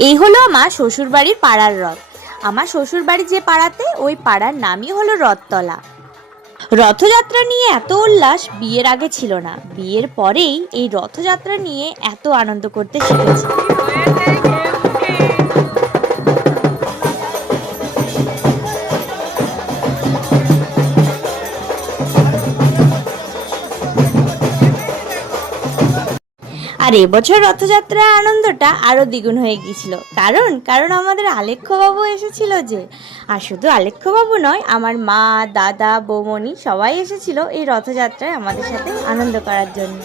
এই হলো আমার শ্বশুরবাড়ির পাড়ার রথ। আমার শ্বশুরবাড়ি যে পাড়াতে, ওই পাড়ার নামই হলো রথতলা। রথযাত্রা নিয়ে এত উল্লাস বিয়ের আগে ছিল না, বিয়ের পরেই এই রথযাত্রা নিয়ে এত আনন্দ করতে শিখেছি। আর এবছর রথযাত্রার আনন্দটা আরো দ্বিগুণ হয়ে গিয়েছিল, কারণ কারণ আমাদের আলেখ্যবাবু এসেছিল যে। আর শুধু আলেখ্যবাবু নয়, আমার মা, দাদা, বৌমণি সবাই এসেছিল এই রথযাত্রায় আমাদের সাথে আনন্দ করার জন্য।